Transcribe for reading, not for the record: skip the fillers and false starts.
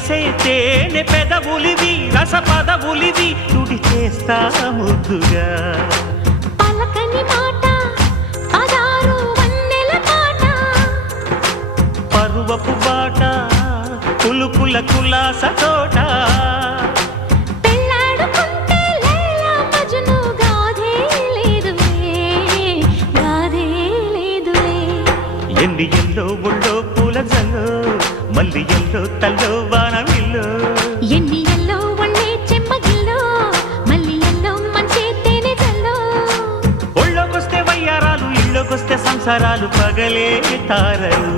చేసే తేనె పెదవులివి రస పదవులివి తుడి చేస్తా ముద్దుగా పలకని మాట పదారు వన్నెల పాట పరువపు బాట కులుకుల కులాస తోట పెళ్ళాడుకుంటే లైలా మజ్ను గాథే లేదులే ఎండి ఎల్లో ఒళ్ళో పూల జల్లో మల్లి ఎల్లో తల్లో వానవిల్లో ఎన్ని ఎల్లో ఒళ్ళే చెమ్మగిల్లో మల్లి ఎల్లో మంచి తేనె జల్లో ఒళ్ళోకొస్తే వయ్యారాలు ఇళ్ళోకొస్తే సంసారాలు పగలే తారలు